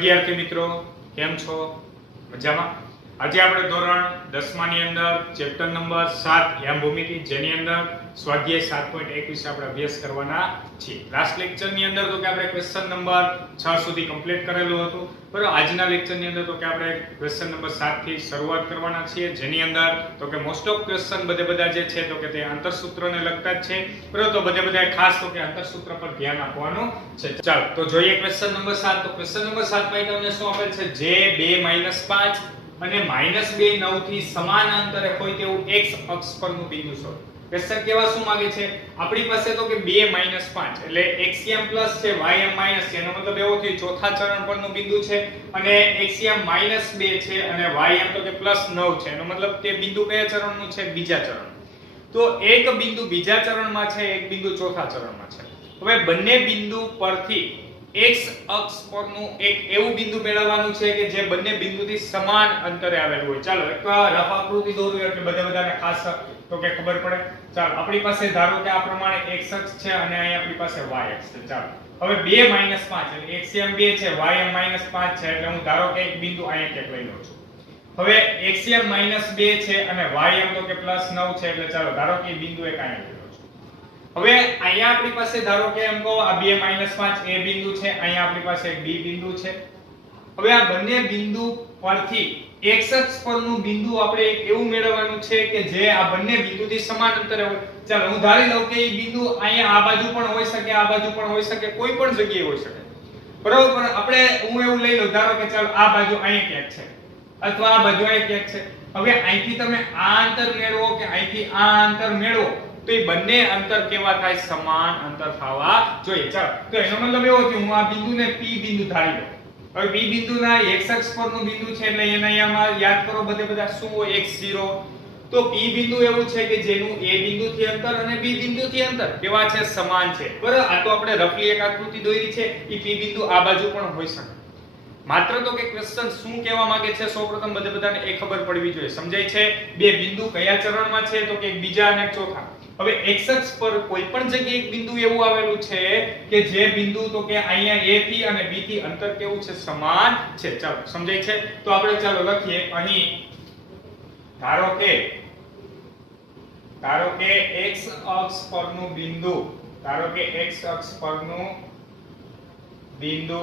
વિદ્યાર્થી મિત્રો કેમ છો? મજામાં? આજે આપણે ધોરણ 10 ની અંદર ચેપ્ટર નંબર 7 યામ ભૂમિતિ જેની અંદર સ્વાધ્યાય 7.1 વિશે આપણે અભ્યાસ કરવાના છીએ. લાસ્ટ લેક્ચર ની અંદર તો કે આપણે ક્વેશ્ચન નંબર 6 સુધી કમ્પ્લીટ કરેલું હતું. બરાબર, આજના લેક્ચર ની અંદર તો કે આપણે ક્વેશ્ચન નંબર 7 થી શરૂઆત કરવાના છીએ જેની અંદર તો કે મોસ્ટ ઓફ ક્વેશ્ચન બધા જે છે તો કે તે આંતરસૂત્રને લગતા જ છે. બરાબર, તો બધા ખાસ તો કે આંતરસૂત્ર પર ધ્યાન આપવાનું છે. ચાલો તો જોઈએ ક્વેશ્ચન નંબર 7. તો ક્વેશ્ચન નંબર 7 માં તમને શું આપેલ છે? જે 2 - 5 અને -2 9 થી સમાન અંતરે હોય તેવું x અક્ષ પરનું બિંદુ શોધો. ક્વેશ્ચન કેવા શું માંગે છે? આપણી પાસે તો કે 2 - 5 એટલે xm પ્લસ છે ym માઈનસ છે, એનો મતલબ એવો થયો ચોથા ચરણ પરનું બિંદુ છે, અને xm -2 છે અને ym તો કે +9 છે, એનો મતલબ તે બિંદુ કયા ચરણનું છે? બીજા ચરણ. તો એક બિંદુ બીજા ચરણમાં છે, એક બિંદુ ચોથા ચરણમાં છે. હવે બંને બિંદુ પરથી x અક્ષ પરનું એક એવું બિંદુ મેળવવાનું છે કે જે બંને બિંદુથી સમાન અંતરે આવેલું હોય. ચાલો એક રફ આકૃતિ દોરવી એટલે બધાને ખાસ તો કે ખબર પડે. ચાલો આપણી પાસે ધારો કે આ પ્રમાણે x અક્ષ છે અને અહીં આપણી પાસે y અક્ષ છે. ચાલો હવે 2 - 5 એટલે xm 2 છે, ym -5 છે, એટલે હું ધારો કે એક બિંદુ અહીંયા ક્યાંક લઈ લઉં છું. હવે xm -2 છે અને ym તો કે +9 છે, એટલે ચાલો ધારો કે બિંદુ એક અહીંયા લઈ લઉં છું. હવે અહીંયા આપણી પાસે ધારો કે એમ કહો આ 2 - 5 એ બિંદુ છે, અહીંયા આપણી પાસે એક b બિંદુ છે. હવે આ બંને બિંદુ પરથી x અક્ષ પરનું બિંદુ આપણે એક એવું મેળવવાનું છે કે જે આ બંને બિંદુથી સમાન અંતરે હોય. ચાલો હું ધારી લઉં કે એ બિંદુ અહીંયા આ બાજુ પણ હોઈ શકે, આ બાજુ પણ હોઈ શકે, કોઈ પણ જગ્યાએ હોઈ શકે. બરાબર, પણ આપણે હું એવું લઈ લઉં ધારો કે ચાલો આ બાજુ અહીંયા ક્યાંક છે અથવા આ બાજુ અહીંયા ક્યાંક છે. હવે અહીંથી તમે આ અંતર મેળવો કે અહીંથી આ અંતર મેળવો તો એ બંને અંતર કેવા થાય? સમાન અંતર થવા જોઈએ. ચાલો તો એનો મતલબ એવો કે હું આ બિંદુને p બિંદુ ધારી લઉં. હવે p બિંદુના x અક્ષ પરનું બિંદુ છે એટલે એને અહીંયામાં યાદ કરો બધા શું હોય? x0. તો p બિંદુ એવું છે કે જેનું a બિંદુથી અંતર અને b બિંદુથી અંતર કેવા છે? સમાન છે. બરાબર, આ તો આપણે રફલી એક આકૃતિ દોરી છે. એ p બિંદુ આ બાજુ પણ હોઈ શકે. માત્ર તો કે ક્વેશ્ચન શું કહેવા માંગે છે સૌપ્રથમ બધાને એ ખબર પડવી જોઈએ. સમજાય છે? બે બિંદુ કયા ચરણમાં છે? તો કે એક બીજા અને એક ચોથા. હવે x અક્ષ પર કોઈ પણ જગ્યાએ એક બિંદુ એવું આવેલું છે કે જે બિંદુ તો કે અહીંયા a થી અને b થી અંતર કેવું છે? સમાન છે. ચાલો સમજાય છે? તો આપણે ચાલો લખીએ અહીં ધારો કે x અક્ષ પરનું બિંદુ, ધારો કે x અક્ષ પરનું બિંદુ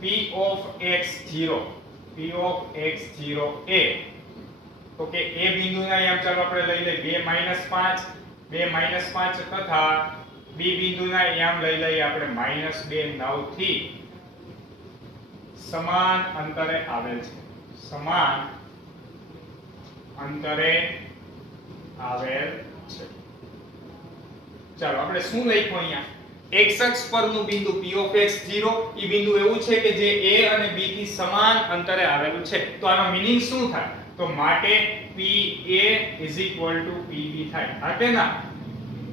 p of x0 a તો કે એ બિંદુના અહીંયા ચાલો આપણે લઈ લઈએ 2 - 5 તથા b બિંદુના અહીંયા લઈ લઈએ આપણે -2 9 થી સમાન અંતરે આવેલ છે. સમાન અંતરે આવેલ છે. ચાલો આપણે શું લખ્યું અહીંયા? x અક્ષ પરનું બિંદુ p of x0 ઈ બિંદુ એવું છે કે જે a અને b થી સમાન અંતરે આવેલું છે. તો આનો મીનિંગ શું થાય? તો માટે PA PB થાય. હાટે ના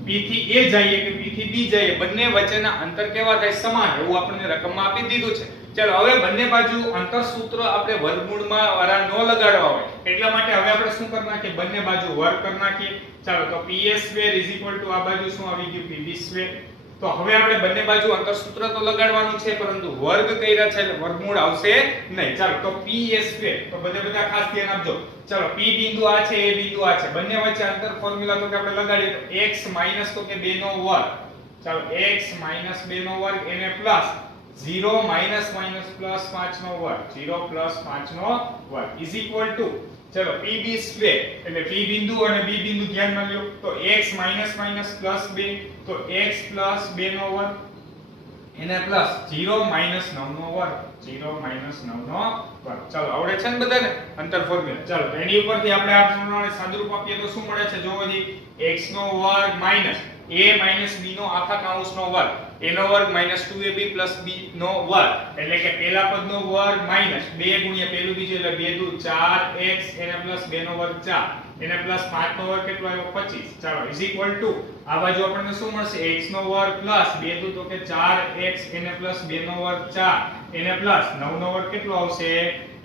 P થી A જઈએ કે P થી B જઈએ બંને વચ્ચેના અંતર કેવા થાય? સમાન. એવું આપણને રકમમાં આપી દીધું છે. ચાલો હવે બંને બાજુ અંતર સૂત્ર આપણે વર્ગમૂળમાં વાળા ન લગાડવા હોય એટલા માટે હવે આપણે શું કરી નાખીએ? બંને બાજુ વર્ગ કરી નાખીએ. ચાલો તો PA² આ બાજુ શું આવી ગયું? PB². તો હવે આપણે બંને બાજુ અંતર સૂત્ર તો લગાડવાનું છે પરંતુ વર્ગ કર્યા છે એટલે વર્ગમૂળ આવશે નહીં. ચાલો તો PA² તો બધા ખાસ ધ્યાન આપજો. ચાલો p બિંદુ આ છે, a બિંદુ આ છે, બંને વચ્ચે અંતર ફોર્મ્યુલા તો કે આપણે લગાડીએ તો x - તો કે 2 નો વર્ગ. ચાલો x - 2 નો વર્ગ એને પ્લસ 0 - - પ્લસ 5 નો વર્ગ 0 પ્લસ 5 નો વર્ગ ઇઝ ઇક્વલ ટુ ચલો pb² એટલે p બિંદુ અને b બિંદુ ધ્યાનમાં લ્યો તો x - પ્લસ 2 તો x પ્લસ 2 નો વર્ગ એને પ્લસ 0 - 9 નો વર્ગ 0 - 9 નો વર્ગ. ચાલો આવડે છે ને બધાને અંતર ફોર્મ્યુલા? ચાલો એની ઉપરથી આપણે આ પ્રમાણે સાદુરૂપ આપીએ તો શું મળે છે? જોવો જી x નો વર્ગ માઈનસ a માઈનસ b નો આખા કૌંસનો વર્ગ a નો વર્ગ -2ab + b નો વર્ગ એટલે કે પહેલા પદનો વર્ગ માઈનસ 2 ગુણ્યા પહેલું બીજું એટલે 2 દુ 4x એને પ્લસ 2 નો વર્ગ 4 એને પ્લસ 5 નો વર્ગ કેટલો આવ્યો? 25. ચાલો ઇઝ ઇક્વલ ટુ આ બાજુ આપણને શું મળશે? x નો વર્ગ પ્લસ 2 દુ તો કે 4x એને પ્લસ 2 નો વર્ગ 4 એને પ્લસ 9 નો વર્ગ કેટલો આવશે?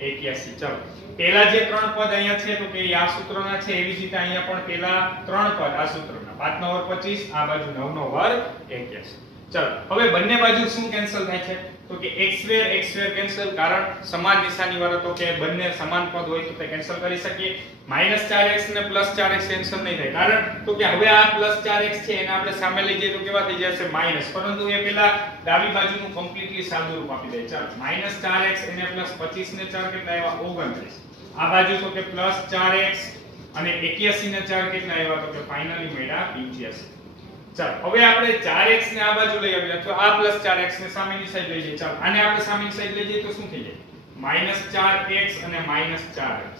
81. ચાલો પહેલા જે ત્રણ પદ અહીંયા છે તો કે આ સૂત્રના છે એવી જ રીતે અહીંયા પણ પહેલા ત્રણ પદ આ સૂત્રના 5 નો વર્ગ 25 આ બાજુ 9 નો વર્ગ 81. ચાલો હવે બંને બાજુ શું કેન્સલ થાય છે તો કે x² કેન્સલ, કારણ સમાન નિશાની વાળો તો કે બંને સમાન પદ હોય તો તે કેન્સલ કરી શકીએ. -4x ને +4x કેન્સલ નહીં થાય, કારણ તો કે હવે આ +4x છે એને આપણે સામે લઈ જઈએ તો કેવા થઈ જશે માઈનસ, પરંતુ એ પહેલા ડાબી બાજુનું કમ્પ્લીટલી સાદું રૂપ આપી દે. ચાલો -4x એને +25 ને 4 કેટલા આવ્યા 29. આ બાજુ તો કે +4x અને 81 ને 4 કેટલા આવ્યા તો કે ફાઇનલી મળ્યા 85. ચાલો હવે આપણે 4x ને આ બાજુ લઈ આવીએ અથવા આ +4x ને સામેની સાઈડ લઈ જઈએ. ચાલો આને આપણે સામેની સાઈડ લઈ જઈએ તો શું થઈ જાય -4x અને -4x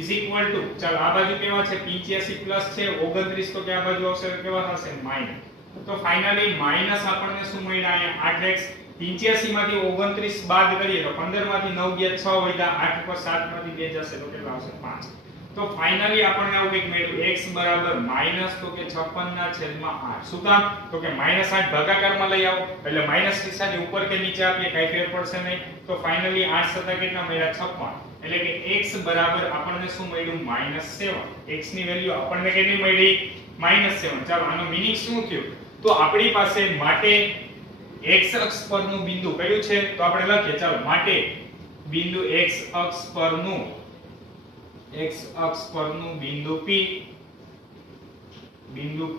ઇઝ ઇક્વલ ટુ, ચાલો આ બાજુ કેવા છે 85 પ્લસ છે 29 તો કે આ બાજુ આવશે તો કેવા થશે માઈનસ. તો ફાઇનલી માઈનસ આપણને શું મળ્યા અહીંયા 8x. 85 માંથી 29 બાદ કરીએ તો 15 માંથી 9 ગયા 6 વધ્યા 8 પર 7 માંથી 2 જશે તો કેટલા આવશે 5. તો ફાઇનલી આપણને આવું કંઈક મળ્યું x બરાબર માઈનસ તો કે 56/8. શું કામ તો કે -8 ભાગાકારમાં લઈ આવો એટલે માઈનસ નિશાની ઉપર કે નીચે આપીએ કાઈ ફેર પડશે નહીં. તો ફાઇનલી 8 સતા કેટલા મળ્યા 56, એટલે કે x બરાબર આપણને શું મળ્યું -7. x ની વેલ્યુ આપણને કેટલી મળી -7. ચાલો આનો મીનિંગ શું થયું તો આપણી પાસે માટે x અક્ષ પરનું બિંદુ કયું છે તો આપણે લખીએ. ચાલો માટે બિંદુ x અક્ષ પરનું બિંદુ P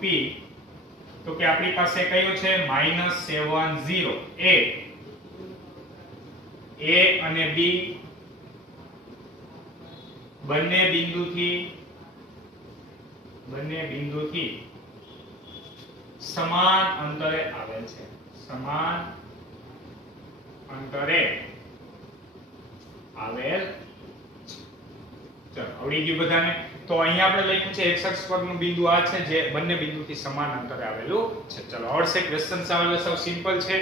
તો કે આપણી પાસે કયું છે -7 0 a અને b બંને બિંદુથી સમાન અંતરે આવેલ છે. સમાન અંતરે આવેલ. ચાલો આવડી ગયું બધાને. તો અહીંયા આપણે લખ્યું છે x અક્ષ પરનું બિંદુ આ છે જે બંને બિંદુથી સમાન અંતરે આવેલું છે. ચાલો આવડશે ક્વેશ્ચન્સ આવેલા સાવ સિમ્પલ છે.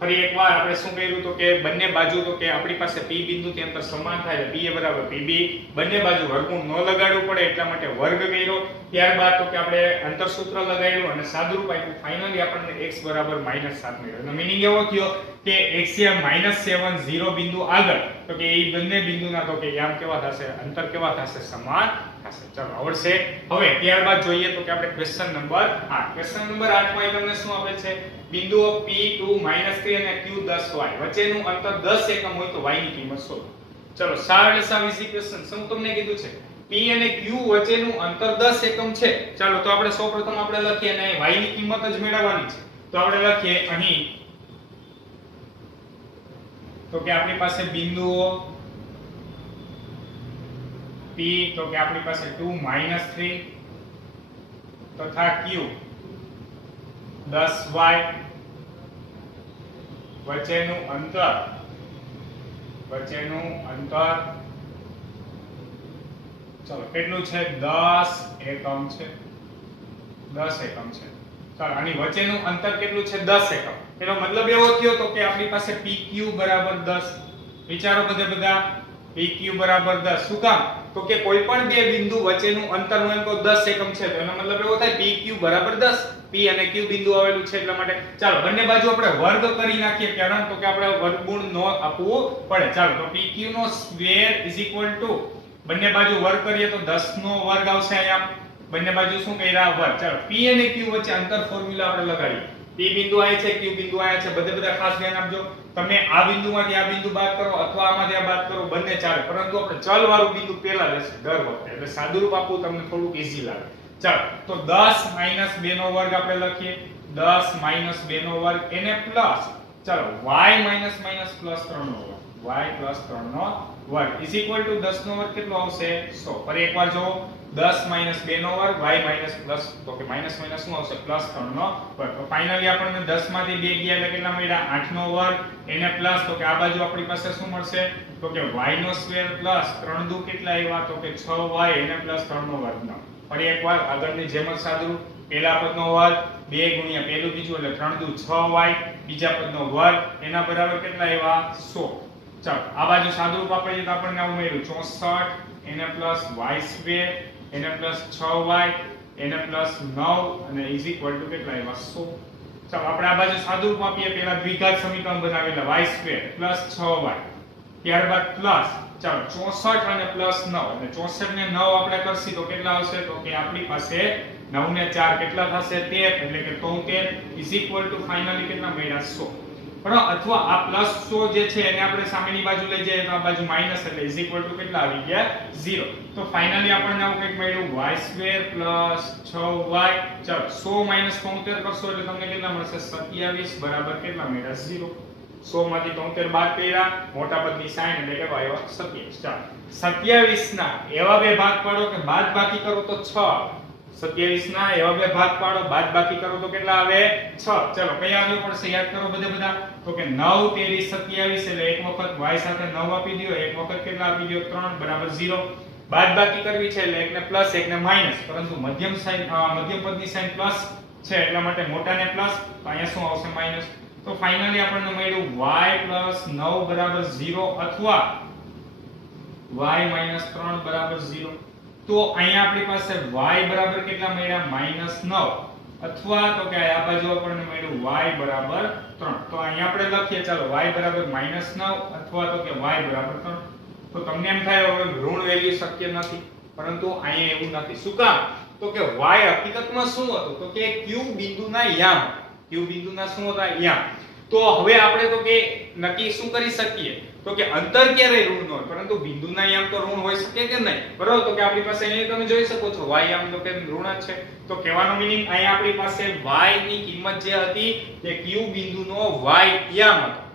ફરી એકવાર આપણે શું કર્યું તો કે બંને બાજુ તો કે આપણી પાસે p બિંદુથી અંતર સમાન થાય છે p બરાબર pb. બંને બાજુ વર્ગમૂળ ન લગાડવું પડે એટલા માટે વર્ગ કર્યો. ત્યારબાદ તો કે આપણે અંતર સૂત્ર લગાડ્યું અને સાદુરૂપ આપ્યું. ફાઇનલી આપણને x બરાબર -7 મળ્યો. એનો મીનિંગ એવો થયો કે x એ -7 0 બિંદુ આગળ તો કે એ બંને બિંદુના તો કે આમ કેવા થશે અંતર કેવા થશે સમાન થશે. ચાલો આવડશે. હવે ત્યારબાદ જોઈએ તો કે આપણે ક્વેશ્ચન નંબર 8. ક્વેશ્ચન નંબર 8 માં તમને શું આપે છે બિંદુઓ P2 -3 અને Q 10y વચ્ચેનું અંતર 10 એકમ હોય તો y ની કિંમત શોધો. ચલો સાવ ઇઝી ક્વેશ્ચન. શું તમને કીધું છે P અને Q વચ્ચેનું અંતર 10 એકમ છે. ચાલો તો આપણે સૌપ્રથમ આપણે લખીએ અને y ની કિંમત જ મેળવવાની છે. તો આપણે લખીએ અહીં તો કે આપણી પાસે બિંદુઓ P તો કે આપણી પાસે 2 -3 તથા Q 10y વચ્ચેનું અંતર ચાલો કેટલું છે 10 એકમ છે. 10 એકમ છે. ચાલો આની વચ્ચેનું અંતર કેટલું છે 10 એકમ. એનો મતલબ એવો થયો તો કે આપણી પાસે PQ બરાબર 10. વિચારો બધા PQ બરાબર 10. શું કામ તો કે કોઈ પણ બે બિંદુ વચ્ચેનું અંતર હોય તો 10 એકમ છે તો એનો મતલબ એવો થાય PQ બરાબર 10. P અને Q બિંદુ આવેલું છે એટલા માટે ચાલો બંને બાજુ આપણે વર્ગ કરી નાખીએ. કારણ તો કે આપણે વર્ગમૂળ નો આપવું પડે. ચાલો તો PQ નો સ્ક્વેર ઇઝ ઇક્વલ ટુ બંને બાજુ વર્ગ કરીએ તો 10 નો વર્ગ આવશે. અહીંયા બંને બાજુ શું કર્યા વર્ગ. ચાલો P અને Q વચ્ચે અંતર ફોર્મ્યુલા આપણે લગાડીએ. P બિંદુ આ છે Q બિંદુ આ છે. બધા ખાસ ધ્યાન આપજો. તમે આ બિંદુમાંથી આ બિંદુ બાદ કરો અથવા આમાંથી આ બાદ કરો બંને ચાલે, પરંતુ આપણે ચલ વાળું બિંદુ પહેલા લેશું દર વખતે એટલે સાદુરૂપ આપવું તમને થોડુંક ઈઝી લાગે. ચાલો તો 10 - 2 નો વર્ગ આપણે લખીએ. 10 - 2 નો વર્ગ એને પ્લસ ચાલો y - પ્લસ 3 નો વર્ગ. y પ્લસ 3 નો વર્ગ ઇઝ ઇક્વલ ટુ 10 નો વર્ગ કેટલો આવશે 100. ફરી એકવાર જો 10 - 2 નો વર્ગ y પ્લસ તો કે માઈનસ શું આવશે પ્લસ 3 નો વર્ગ. તો ફાઇનલી આપણને 10 માંથી 2 ગયા એટલે કેટલા મળ્યા 8 નો વર્ગ એને પ્લસ તો કે આ બાજુ આપણી પાસે શું મળશે તો કે y નો સ્ક્વેર પ્લસ 3 દુ કેટલા આવ્યા તો કે 6y એને પ્લસ 3 નો વર્ગ. નો ફરી એકવાર આગળની જેમ જ સાદું પહેલા પદનો વર્ગ 2 ગુણ્યા પહેલું બીજું એટલે 3 દુ 6y બીજા પદનો વર્ગ એના બરાબર કેટલા આવ્યા 100. ચાલો આ બાજુ સાદુરૂપ આપીએ તો આપણને આવું મળ્યું 64 એને પ્લસ y સ્ક્વેર એને પ્લસ 6y એને પ્લસ 9 અને ઇઝ ઇક્વલ ટુ કેટલા આવ્યા 100. ચાલો આપણે આ બાજુ સાદુરૂપ આપીએ પહેલા દ્વિઘાત સમીકરણ બનાવેલા y સ્ક્વેર પ્લસ 6y ત્યારબાદ પ્લસ ચાલો 64 અને પ્લસ 9 અને 64 ને 9 આપણે કરશી તો કેટલા આવશે તો કે આપણી પાસે 9 ને 4 કેટલા થશે 13 એટલે કે 73 ઇઝ ઇક્વલ ટુ ફાઇનલી કેટલા મળ્યા 100 બરાબર અથવા આ પ્લસ 100 જે છે એને આપણે સામેની બાજુ લઈ જઈએ તો આ બાજુ માઈનસ એટલે ઇઝ ઇક્વલ ટુ કેટલા આવી ગયા 0 તો ફાઇનલી આપણને આવું કંઈક મળ્યું y² 6y ચાલો 100 માઈનસ 73 કરશો એટલે તમને કેટલા મળશે 27 બરાબર કેટલા મળ્યા 0 100 માંથી 73 બાદ કર્યા મોટા પદની સાઈન એટલે કે આવ્યો 27 ચાલો 27 ના એવા બે ભાગ પાડો કે બાદ બાકી કરો તો 6 આવે 27 ના એવા બે ભાગ પાડો બાદ બાકી કરો તો કેટલા આવે 6 ચલો કયા આવ્યો પડશે યાદ કરો બધા તો કે 9 તેરી 27 એટલે એક વખત y સાથે 9 આપી દો એક વખત કેટલા આપી દો 3 બરાબર 0 બાદ બાકી કરવી છે એટલે એકને પ્લસ એકને માઈનસ પરંતુ મધ્યમ પદની સાઈન પ્લસ છે એટલા માટે મોટાને પ્લસ તો અહીંયા શું આવશે માઈનસ તો ફાઇનલી આપણને મળ્યું y 9 બરાબર 0 અથવા y 3 બરાબર 0 તો અહીંયા આપણી પાસે y બરાબર કેટલા મળ્યા -9 અથવા તો કે આ બાજુ આપણને મળ્યું y બરાબર 3 તો અહીંયા આપણે લખીએ ચાલો y બરાબર -9 અથવા તો કે y બરાબર 3 તો તમને એમ થાય હવે ઋણ વેલ્યુ શક્ય નથી પરંતુ અહીંયા એવું નથી શું કામ તો કે y હકીકતમાં શું હતું તો કે q બિંદુના યામ q બિંદુના શું હતા યામ તો હવે આપણે તો કે નક્કી શું કરી શકીએ તો કે અંતર ક્યારે ઋણ ન હોય પરંતુ બિંદુના યામ તો ઋણ હોઈ શકે કે નહીં બરાબર તો કે આપણી પાસે અહીં તમે જોઈ શકો છો y યામ તો કે ઋણ જ છે તો કહેવાનો મીનિંગ અહીં આપણી પાસે y ની કિંમત જે હતી તે q બિંદુનો y યામ હતો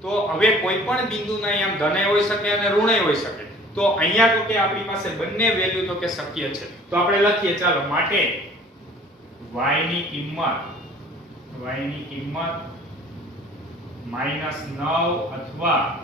તો હવે કોઈ પણ બિંદુના યામ ધન હોઈ શકે અને ઋણ હોઈ શકે તો અહીંયા તો કે આપણી પાસે બંને વેલ્યુ તો કે શક્ય છે તો આપણે લખીએ ચાલો માટે y ની કિંમત -9 અથવા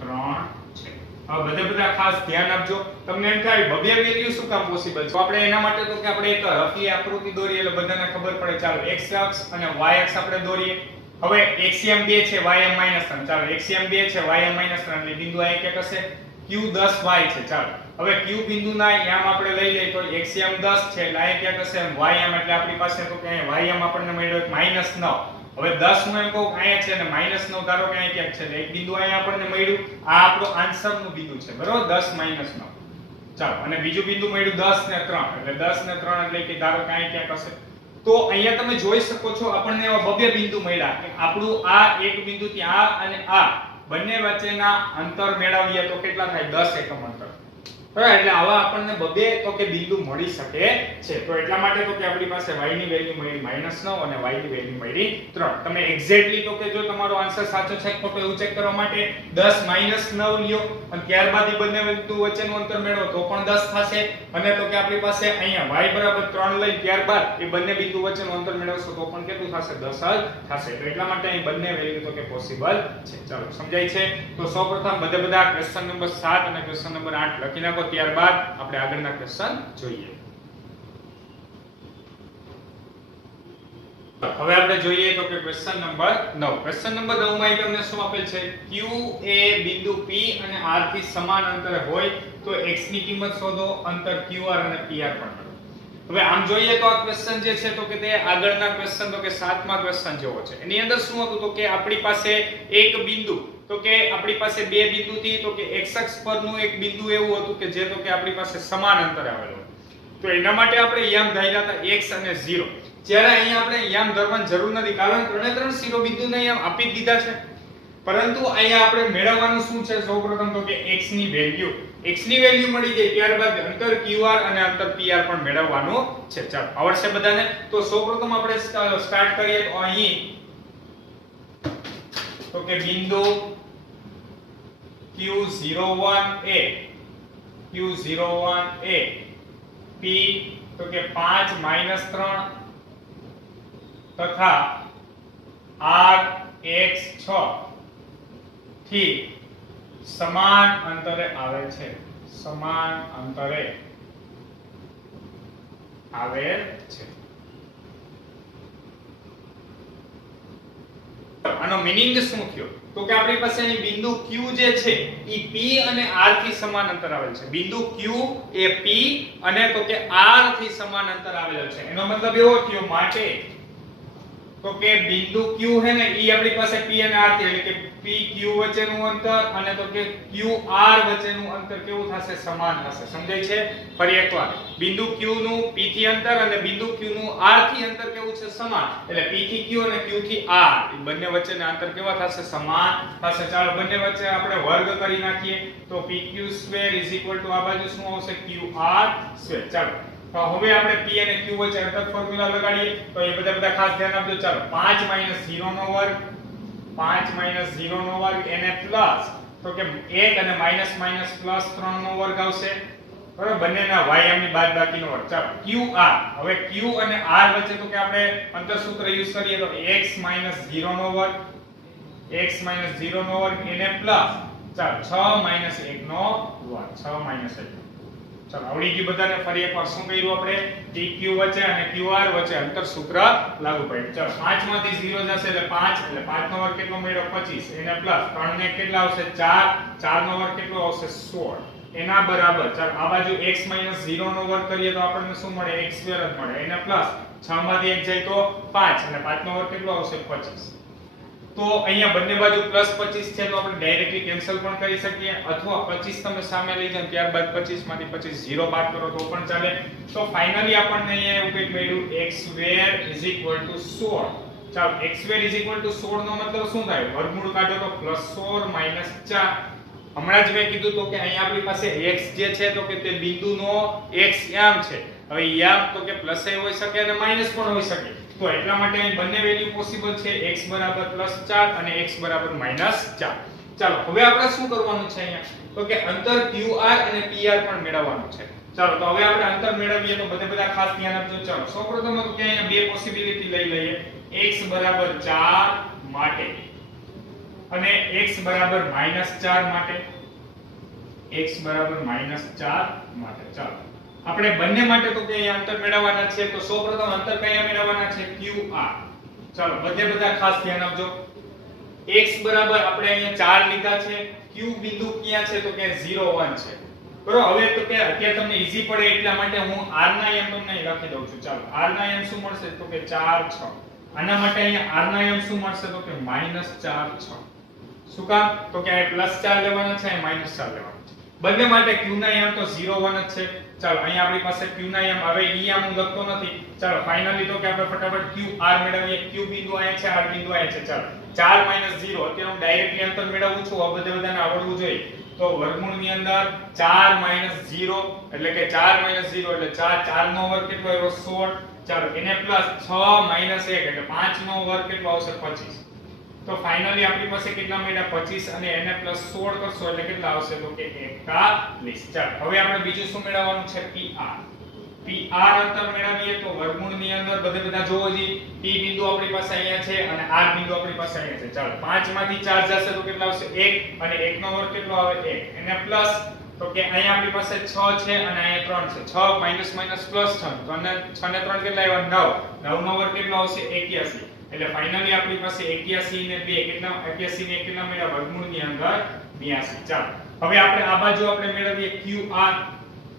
3 છે હવે બધા ખાસ ધ્યાન આપજો તમને એમ થાય બબે વેલ્યુ શું કામ પોસિબલ છે તો આપણે એના માટે તો કે આપણે એક રફલી આકૃતિ દોરીએ એટલે બધાને ખબર પડે ચાલો x અક્ષ અને y અક્ષ આપણે દોરીએ હવે xm 2 છે ym -3 ચાલો xm 2 છે ym -3 એટલે બિંદુ આ એક હશે q 10y છે ચાલો હવે q બિંદુના યામ આપણે લઈ લઈએ તો xm 10 છે એટલે આ ક્યાંક હશે ym એટલે આપણી પાસે તો કે ym આપણને મળ્યો -9 હવે 10 નું એમ કહું અહીંયા છે અને -9 ધારો કે અહીંયા ક્યાંક છે એટલે એક બિંદુ અહીંયા આપણને મળ્યું આ આપણો આન્સર નું બિંદુ છે બરોબર 10 -9 ચાલો અને બીજું બિંદુ મળ્યું 10 ને 3 એટલે 10 ને 3 એટલે કે ધારો કે અહીંયા ક્યાંક હશે તો અહીંયા તમે જોઈ શકો છો આપણને એવા બબે બિંદુ મળ્યા કે આપણું આ એક બિંદુથી આ અને આ બંને વચ્ચેના અંતર મેળવીએ તો કેટલા થાય 10 એકમ અંતર બરાબર એટલે આવા આપણને બબે તો કે બિંદુ મળી શકે છે તો એટલા માટે તો કે આપણી પાસે y ની વેલ્યુ મળી -9 અને y ની વેલ્યુ મળી 3 તમે એક્ઝેક્ટલી તો કે જો તમારો આન્સર સાચો છે કે ખોટો એવું ચેક કરવા માટે 10 -9 લ્યો અને ત્યારબાદ એ બંને બિંદુ વચ્ચેનું અંતર મેળવો તો પણ 10 થશે અને તો કે આપણી પાસે અહીંયા y બરાબર 3 લઈ ત્યારબાદ એ બંને બિંદુ વચ્ચેનું અંતર મેળવશો તો પણ કેટલું થશે 10 જ થશે તો એટલા માટે અહીં બંને વેલ્યુ તો કે પોસિબલ છે ચાલો સમજાય છે તો સૌપ્રથમ બધા ક્વેશ્ચન નંબર 7 અને ક્વેશ્ચન નંબર 8 લખી નાખો ત્યારબાદ આપણે આગળના ક્વેશ્ચન જોઈએ હવે આપણે જોઈએ તો કે ક્વેશ્ચન નંબર 9 ક્વેશ્ચન નંબર 9 માં તમને શું આપેલ છે q એ બિંદુ p અને r થી સમાન અંતરે હોય તો x ની કિંમત શોધો અંતર qr અને pr પણ મેળવો હવે આમ જોઈએ તો આ ક્વેશ્ચન જે છે તો કે તે આગળના ક્વેશ્ચન તો કે 7મા ક્વેશ્ચન જેવો છે એની અંદર શું હતું તો કે આપણી પાસે એક બિંદુ તો કે આપણી પાસે બે બિંદુથી તો કે x અક્ષ પરનું એક બિંદુ એવું હતું કે જે તો કે આપણી પાસે સમાન અંતરે આવેલું તો એના માટે આપણે યામ ધાર્યા હતા x અને 0 જ્યારે અહીંયા આપણે યામ ધરવાની જરૂર નથી કારણ ત્રણે ત્રણ શિરોબિંદુને યામ આપી દીધા છે પરંતુ અહીંયા આપણે મેળવવાનું શું છે સૌપ્રથમ તો કે x ની વેલ્યુ મળી જાય ત્યારબાદ અંતર qr અને અંતર pr પણ મેળવવાનું છે ચાલો આવડશે બધાને તો સૌપ્રથમ આપણે સ્ટાર્ટ કરીએ તો અહીં તો કે બિંદુ q01a p તો કે 5 -3 તથા r x 6 થી સમાન અંતરે આવે છે આનો મીનિંગ શું થયો તો કે આપણી પાસે અહીં બિંદુ q જે છે ઈ p અને r થી સમાન અંતર આવેલ છે બિંદુ q એ p અને તો કે r થી સમાન અંતર આવેલ છે એનો મતલબ એવો થયો માટે તો કે બિંદુ Q હે ને ઈ આપણી પાસે P અને R થી એટલે કે PQ વચ્ચેનું અંતર અને તો કે QR વચ્ચેનું અંતર કેવું થશે સમાન થશે સમજાય છે ફરી એકવાર બિંદુ Q નું P થી અંતર અને બિંદુ Q નું R થી અંતર કેવું છે સમાન એટલે P થી Q અને Q થી R એ બંને વચ્ચેના અંતર કેવા થશે સમાન થશે ચાલો બંને વચ્ચે આપણે વર્ગ કરી નાખીએ તો PQ² આ બાજુ શું આવશે QR². ચાલો તો હવે આપણે P અને Q વચ્ચે અંતર ફોર્મ્યુલા લગાડીએ તો એ બધા ખાસ ધ્યાન આપજો ચાલો 5 - 0 નો વર્ગ 5 - 0 નો વર્ગ એને પ્લસ તો કે 1 અને માઈનસ માઈનસ પ્લસ 3 નો વર્ગ આવશે બરાબર બંનેના y ની બાદબાકીનો વર્ગ ચાલો QR હવે Q અને R વચ્ચે તો કે આપણે અંતર સૂત્ર યુઝ કરીએ તો x - 0 નો વર્ગ x - 0 નો વર્ગ એને પ્લસ ચાલો 6 - 1 નો વર્ગ 6 - 1 ચાલો આવડી ગયું બધાને ફરી એકવાર શું કર્યું આપણે PQ વચ્ચે અને QR વચ્ચે અંતર સૂત્ર લાગુ પડ્યું ચાલો 5 માંથી 0 જશે એટલે 5 એટલે 5 નો વર્ગ કેટલો મળ્યો 25 એને પ્લસ 3 ને કેટલા આવશે 4 4 નો વર્ગ કેટલો આવશે 16 એના બરાબર ચાલો આ બાજુ x - 0 નો વર્ગ કરીએ તો આપણને શું મળે x² જ મળે એને પ્લસ 6 માંથી 1 જાય તો 5 અને 5 નો વર્ગ કેટલો આવશે 25 તો અહીંયા બંને બાજુ +25 છે તો આપણે ડાયરેક્ટલી કેન્સલ પણ કરી શકીએ અથવા 25 તમે સામે લઈ જાવ ત્યારબાદ 25 માંથી 25 0 બાદ કરો તો પણ ચાલે તો ફાઇનલી આપણને અહીંયા એવું કંઈક મળ્યું x² 16 ચાલો x² 16 નો મતલબ શું થાય વર્ગમૂળ કાઢો તો +16 - 4 હમણાં જ મેં કીધું તો કે અહીંયા આપણી પાસે x જે છે તો કે તે બિંદુનો x યામ છે હવે યામ તો કે પ્લસ એ હોઈ શકે અને માઈનસ પણ હોઈ શકે તો એટલા માટે અહીં બંને વેલ્યુ પોસિબલ છે x +4 અને x -4 ચાલો હવે આપણે શું કરવાનું છે અહીંયા તો કે અંતર QR અને PR પણ મેળવવાનું છે ચાલો તો હવે આપણે અંતર મેળવીએ તો બધા ખાસ ધ્યાન આપજો ચાલો સૌપ્રથમ તો કે અહીંયા બે પોસિબિલિટી લઈ લઈએ x 4 માટે અને x -4 માટે x -4 માટે ચાલો આપણે બંને માટે તો કે અહીંયા અંતર મેળવવાના છે તો સૌપ્રથમ અંતર કયા મેળવવાના છે QR ચાલો બધા ખાસ ધ્યાન આપજો x બરાબર આપણે અહીંયા 4 લીધા છે q બિંદુ ક્યાં છે તો કે 0 1 છે બરોબર હવે તો કે અત્યારે તમને ઈઝી પડે એટલા માટે હું r ના m તમને લખી દઉં છું ચાલો r ના m શું મળશે તો કે 4 6 આના માટે અહીંયા r ના m શું મળશે તો કે -4 6 શું કામ તો કે આ +4 લેવાના છે અને -4 લેવાના છે બંને માટે q ના m તો 0 1 જ છે ચાલો અહીંયા આપણી પાસે q ના m હવે ઈ આમ હું લખતો નથી ચાલો ફાઇનલી તો કે આપણે ફટાફટ qr મેળવીએ q બિંદુ અહીંયા છે r બિંદુ અહીંયા છે ચાલો 4 - 0 અત્યારે હું ડાયરેક્ટલી અંતર મેળવું છું આ બધાને આવડવું જોઈએ તો વર્ગમૂળની અંદર 4 - 0 એટલે કે 4 - 0 એટલે 4 4 નો વર્ગ કેટલો આવ્યો 16 ચાલો એને પ્લસ 6 - 1 એટલે 5 નો વર્ગ કેટલો આવશે 25 તો ફાઇનલી આપણી પાસે કેટલા મળ્યા 25 અને એને પ્લસ 16 કરશો એટલે કેટલા આવશે તો કે 41 ચાલો હવે આપણે બીજું શું મેળવવાનું છે PR અંતર મેળવીએ તો વર્ગમૂળની અંદર બધા જોવો જી P બિંદુ આપણી પાસે અહીંયા છે અને R બિંદુ આપણી પાસે અહીંયા છે ચાલો 5 માંથી 4 જશે તો કેટલા આવશે 1 અને 1 નો વર્ગ કેટલો આવે 1 એને પ્લસ તો કે અહીંયા આપણી પાસે 6 છે અને અહીંયા 3 છે 6 માઈનસ પ્લસ 6 તો અને 6 ને 3 કેટલા આવ્યા 9 9 નો વર્ગ કેટલો આવશે 81 એટલે ફાઇનલી આપણી પાસે 81 ને 2 કેટલા 81 ને કેટલા મળ્યા વર્ગમૂળની અંદર 82 ચાલો હવે આપણે આ બાજુ આપણે મેળવીએ QR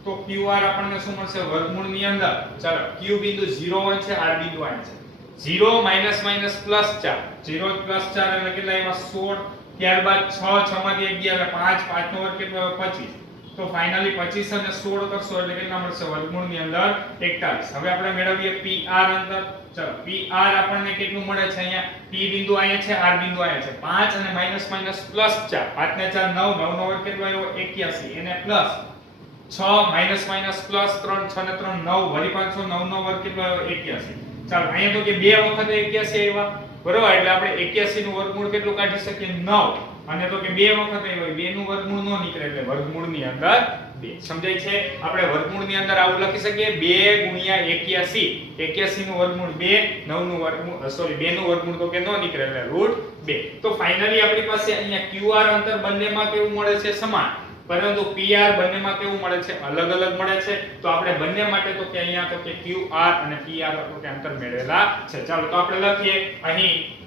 તો QR આપણને શું મળશે વર્ગમૂળની અંદર ચાલો Q બિંદુ 0 1 છે R બિંદુ અહીંયા છે 0 માઈનસ પ્લસ 4 0 પ્લસ 4 એટલે કેટલા આવ્યા 16 ત્યારબાદ 6 6 માંથી 1 ગયા 5 5 નો વર્ગ કેટલો 25 તો ફાઇનલી 25 અને 16 કરશો એટલે કેટલા મળશે વર્ગમૂળની અંદર 41 હવે આપણે મેળવીએ PR અંતર ચાલો PR આપણને કેટલું મળે છે અહીંયા P બિંદુ અહીંયા છે R બિંદુ અહીંયા છે 5 અને માઈનસ પ્લસ 4 5 ને 4 9 9 નો વર્ગ કેટલો આવ્યો 81 એને પ્લસ 6 માઈનસ પ્લસ 3 6 ને 3 9 વળી પાછો 9 નો વર્ગ કેટલો આવ્યો 81 ચાલો અહીંયા તો કે બે વખત 81 આવ્યા બરોબર એટલે આપણે 81 નું વર્ગમૂળ કેટલું કાઢી શકીએ 9 અને તો કે બે વખત આવ્યો 2 નું વર્ગમૂળ નો નીકળે એટલે વર્ગમૂળની અંદર 2 સમજાય છે આપણે વર્ગમૂળની અંદર આવું લખી શકીએ 2 * 81 81 નું વર્ગમૂળ 2 9 નું વર્ગમૂળ સોરી 2 નું વર્ગમૂળ તો કે નો નીકળે એટલે √2 તો ફાઇનલી આપણી પાસે અહીંયા QR અંતર બંનેમાં કેવું મળે છે સમાન પરંતુ PR બંનેમાં કેવું મળે છે અલગ અલગ મળે છે તો આપણે બંને માટે તો કે અહીંયા તો કે QR અને PR તો કે અંતર મેળવેલા છે ચાલો તો આપણે લખીએ અહીં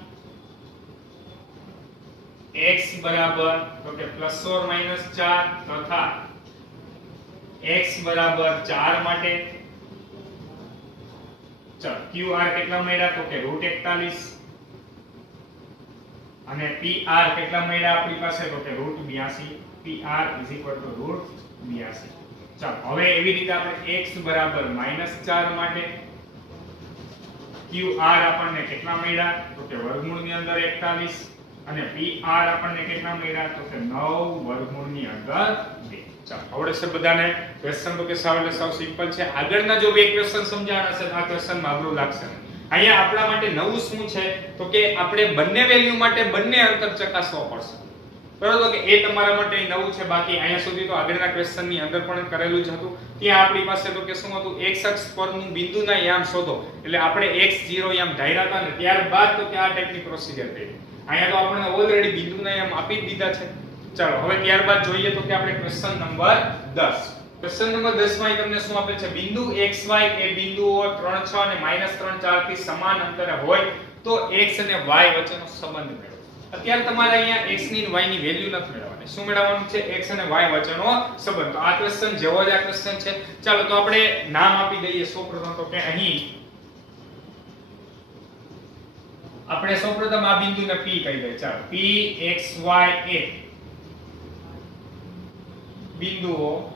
x બરાબર તો કે +or -4 તથા x બરાબર 4 માટે ચાલો QR કેટલા મળ્યા તો કે √41 અને PR કેટલા મળ્યા આપણી પાસે તો કે √82 PR √82 ચાલો હવે એવી રીતે આપણે x બરાબર -4 માટે QR આપણને કેટલા મળ્યા તો કે વર્ગમૂળની અંદર 41 અને PR આપણને કેટલા મળ્યા તો કે 9 વર્ગમૂળની અંદર 2 ચાલો આવડે છે બધાને ક્વેશ્ચન તો કે સાવ એટલે સાવ સિમ્પલ છે આગળના જો બે ક્વેશ્ચન સમજાવવાના છે આ ક્વેશ્ચનમાં અઘરું લાગશે અહીંયા આપણા માટે નવું શું છે તો કે આપણે બંને વેલ્યુ માટે બંને અંતર ચકાસવા પડશે બરોબર કે એ તમારા માટે નવું છે બાકી અહીંયા સુધી તો આગળના ક્વેશ્ચનની અંદર પણ કરેલું જ હતું ત્યાં આપણી પાસે તો કે શું હતું x અક્ષ પરનું બિંદુના યામ શોધો એટલે આપણે x0 યામ ધાર્યા હતા ને ત્યારબાદ તો કે આ ટાઈપની પ્રોસિજર કરી અહીંયા તો આપણે ઓલરેડી બિંદુના યામ આપી જ દીધા છે ચાલો હવે ત્યારબાદ જોઈએ તો કે આપણે ક્વેશ્ચન નંબર 10 ક્વેશ્ચન નંબર 10 માં તમને શું આપે છે બિંદુ xy એ બિંદુઓ 3 6 અને -3 4 થી સમાન અંતરે હોય તો x અને y વચ્ચેનો સંબંધ મેળવો અત્યારે તમારે અહીંયા x ની y ની વેલ્યુ નથી મેળવવાની શું મેળવવાનું છે x અને y વચ્ચેનો સંબંધ તો આ ક્વેશ્ચન જેવો જ આ ક્વેશ્ચન છે ચાલો તો આપણે નામ આપી દઈએ સૌપ્રથમ તો કે અહીં આપણે સૌપ્રથમ આ બિંદુને p કહી દઈએ ચાલો p x y a બિંદુઓ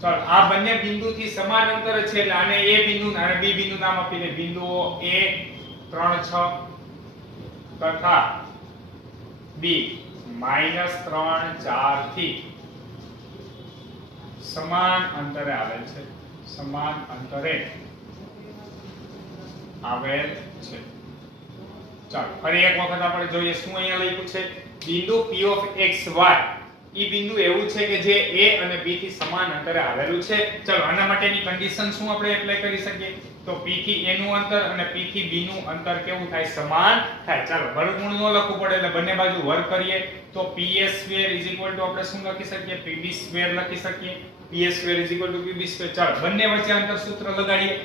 ચાલો આ બંને બિંદુથી સમાન અંતરે છે એટલે આને a બિંદુ અને b બિંદુ નામ આપી દે બિંદુઓ a 3 6 તથા b -3 4 થી સમાન અંતરે આવેલ છે સમાન અંતરે આવેલ છે ચાલો ફરી એક વખત આપણે જોઈએ શું અહીંયા લખ્યું છે બિંદુ p of x y ઈ બિંદુ એવું છે કે જે a અને b થી સમાન અંતરે આવેલું છે ચાલો આના માટેની કન્ડિશન શું આપણે એપ્લાય કરી શકીએ તો p થી a નું અંતર અને p થી b નું અંતર કેવું થાય સમાન થાય ચાલો વર્ગમૂળ નો લખવું પડે એટલે બંને બાજુ વર્ગ કરીએ તો ps² આપણે શું લખી શકીએ pb² લખી શકીએ ps² pb² ચાલો બંને વચ્ચે અંતર સૂત્ર લગાડીએ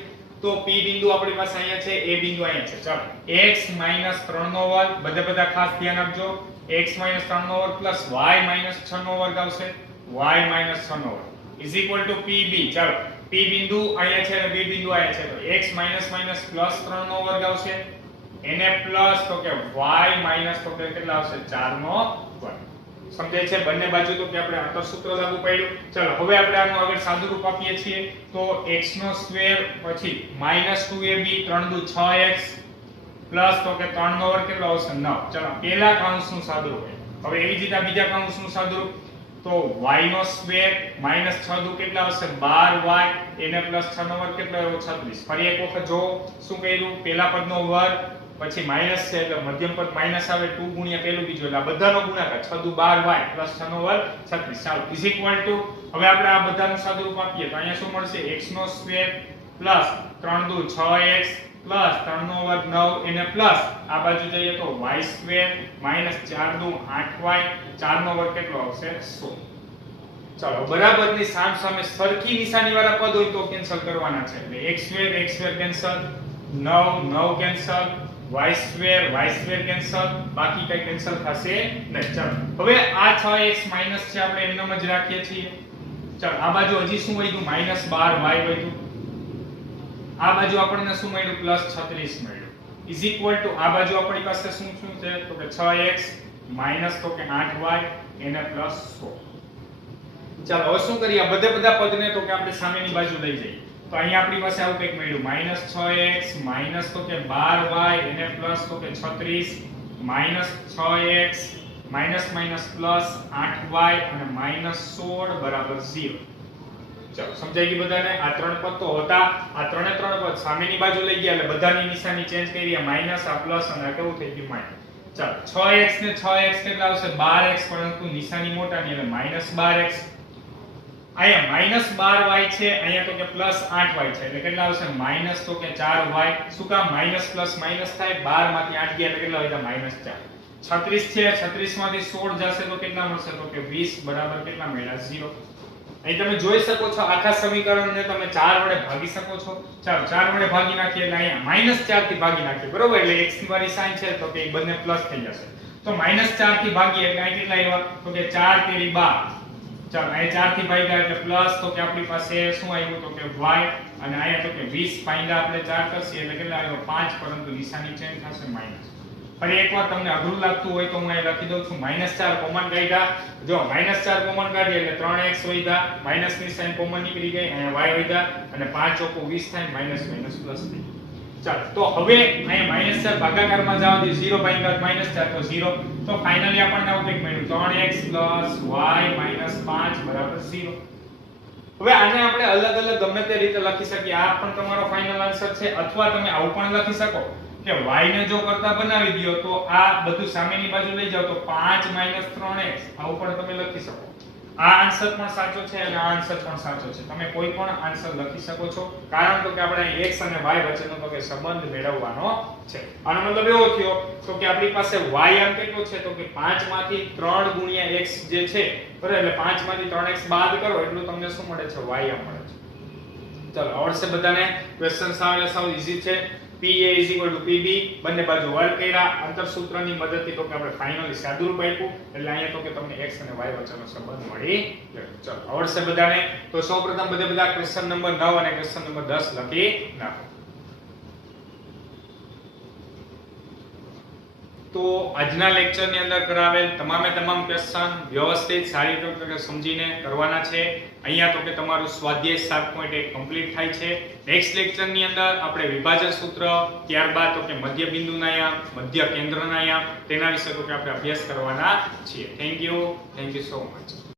તો p બિંદુ આપણી પાસે અહીંયા છે a બિંદુ અહીંયા છે ચાલો x - 3 નો વર્ગ બધા ખાસ ધ્યાન આપજો x - 3 નો વર્ગ પ્લસ y - 6 નો વર્ગ આવશે y - 6 નો વર્ગ pb ચાલો p બિંદુ અહીંયા છે અને b બિંદુ અહીંયા છે તો x - પ્લસ 3 નો વર્ગ આવશે એને પ્લસ તો કે y તો કે કેટલા આવશે 4 નો વર્ગ સમજાય છે બંને બાજુ તો કે આપણે અંતર સૂત્ર લાગુ પડ્યું ચાલો હવે આપણે આનું આગળ સાદું રૂપ આપીએ છીએ તો x નો સ્ક્વેર પછી -2ab 3 દુ 6x પ્લસ તો કે 3 નો વર્ગ કેટલો આવશે 9 ચાલો પહેલા કૌંસનું સાદું રૂપ હવે એવી જ રીતે બીજા કૌંસનું સાદું રૂપ તો y નો સ્ક્વેર -6 દુ કેટલા આવશે 12y એને પ્લસ 6 નો વર્ગ કેટલો આવ્યો 36 ફરી એક વખત જો શું કર્યું પહેલા પદનો વર્ગ પછી માઈનસ છે એટલે મધ્યમ પદ માઈનસ આવે 2 ગુણ્યા પહેલું બીજું એટલે આ બધાનો ગુણાકાર 6 દુ 12y પ્લસ 6 નો વર્ગ 36 ચાલો ઇઝ ઇક્વલ ટુ હવે આપણે આ બધાનું સાદું રૂપ આપીએ તો અહીંયા શું મળશે x નો સ્ક્વેર પ્લસ 3 દુ 6x પ્લસ 3 નો વર્ગ 9 એને પ્લસ આ બાજુ જઈએ તો y સ્ક્વેર માઈનસ 4 દુ 8y 4 નો વર્ગ કેટલો આવશે 16 ચાલો બરાબરની સામસામે સરખી નિશાની વાળા પદ હોય તો કેન્સલ કરવાના છે એટલે x square cancel 9 9 cancel y square cancel બાકી કઈ કેન્સલ થશે નહીં ચાલો હવે આ 6x માઈનસ છે આપણે એમનેમ જ રાખીએ છીએ ચાલો આ બાજુ હજી શું વધ્યું -12y વધ્યું આ બાજુ આપણને શું મળ્યું પ્લસ 36 મળ્યું ઇઝ ઇક્વલ ટુ આ બાજુ આપણી પાસે શું છે તો કે 6x માઈનસ તો કે 8y એને પ્લસ 16 ચાલો હવે શું કરીએ બધા પદને તો કે આપણે સામેની બાજુ લઈ જઈએ તો અહીંયા આપણી પાસે આવું કંઈક મળ્યું -6x માઈનસ તો કે 12y એને પ્લસ તો કે 36 -6x માઈનસ પ્લસ 8y અને -16 બરાબર 0 ચાલો સમજાઈ ગયું બધાને આ ત્રણ પદ તો હતા આ ત્રણે ત્રણ પદ સામેની બાજુ લઈ ગયા એટલે બધાની નિશાની ચેન્જ કરી આ માઈનસ આ પ્લસ અને આ કેવું થઈ ગયું માઈનસ ચાલો 6x ને 6x કેટલા આવશે 12x પરંતુ નિશાની મોટાની એટલે -12x અહીંયા -12y છે અહીંયા તો કે +8y છે એટલે કેટલા આવશે માઈનસ તો કે 4y શું કામ માઈનસ પ્લસ માઈનસ થાય 12 માંથી 8 ગયા એટલે કેટલા વધ્યા -4 36 છે 36 માંથી 16 જશે તો કેટલા મળશે તો કે 20 બરાબર કેટલા મળ્યા 0 અહીં તમે જોઈ શકો છો આખા સમીકરણને તમે 4 વડે ભાગી શકો છો ચાલો 4 વડે ભાગી નાખીએ એટલે અહીંયા -4 થી ભાગી નાખીએ બરોબર એટલે x ની વાળી સાઈન છે તો કે એ બંને પ્લસ થઈ જશે તો -4 થી ભાગીએ એટલે અહીં કેટલા આવ્યા તો કે 4 તેરી 12 ચાલો અહીં 4 થી ભાગ્યા એટલે પ્લસ તો કે આપણી પાસે શું આવ્યું તો કે y અને અહીંયા તો કે 20 પાઈંડા આપણે 4 કરશે એટલે કેટલા આવ્યો 5, પરંતુ નિશાની ચેન્જ થશે માઈનસ. ફરી એકવાર તમને અઘરું લાગતું હોય તો હું અહીં લખી દઉં છું -4 કોમન કાઢ્યા. જો -4 કોમન કાઢીએ એટલે 3x વધ્યા, માઈનસની સાઈન કોમન નીકળી ગઈ, અહીંયા y વધ્યા અને 5 ચોકો 20 થાય, માઈનસ માઈનસ પ્લસ થઈ. ચાલો તો હવે અહીંયા -4 ભાગાકારમાં જવા દે, 0 ભાગ્યા -4 તો 0. તો ફાઇનલી આપણને આવું કંઈક મળ્યું 3x y 5 બરાબર 0. હવે આને આપણે અલગ અલગ ગમે તે રીતે લખી શકીએ. આ પણ તમારો ફાઇનલ આન્સર છે, અથવા તમે આવું પણ લખી શકો કે y ને જો કરતા બનાવી દયો તો આ બધું સામેની બાજુ લઈ જાવ તો 5 3x આવું પણ તમે લખી શકો. આ આન્સર પણ સાચો છે અને આ આન્સર પણ સાચો છે. તમે કોઈ પણ આન્સર લખી શકો છો, કારણ તો કે આપણે x અને y વચ્ચેનો તો કે સંબંધ મેળવવાનો છે. આનો મતલબ એવો થયો તો કે આપણી પાસે y આમ કેટલો છે તો કે 5 માંથી 3 ગુણ્યા x જે છે બરાબર, એટલે 5 માંથી 3x બાદ કરો એટલું તમને શું મળે છે y આમ મળે છે. ચાલો આવડશે બધાને? ક્વેશ્ચન સાવ ઈઝી છે. PA PB બંને બાજુ વર્ગ કર્યા, અંતર સૂત્રની મદદથી તો કે આપણે ફાઇનલી સાદુરૂપ આપ્યું, એટલે અહીંયા તો કે તમને x અને y વચ્ચેનો સંબંધ મળી ગયો. ચલો આવડશે બધાને? તો સૌપ્રથમ બધા ક્વેશ્ચન નંબર 9 અને ક્વેશ્ચન નંબર 10 લખી નાખો. તો આજના લેક્ચરની અંદર કરાવેલ તમામ ક્વેશ્ચન વ્યવસ્થિત સારી રીતે સમજીને કરવાના છે. અહીંયા તો કે તમારું સ્વાધ્યાય 7.1 કમ્પ્લીટ થાય છે. નેક્સ્ટ લેક્ચરની અંદર આપણે વિભાજન સૂત્ર, ત્યારબાદ તો કે મધ્ય બિંદુના યામ, મધ્ય કેન્દ્રના યામ, તેના વિશે તો કે આપણે અભ્યાસ કરવાના છીએ. Thank you so much.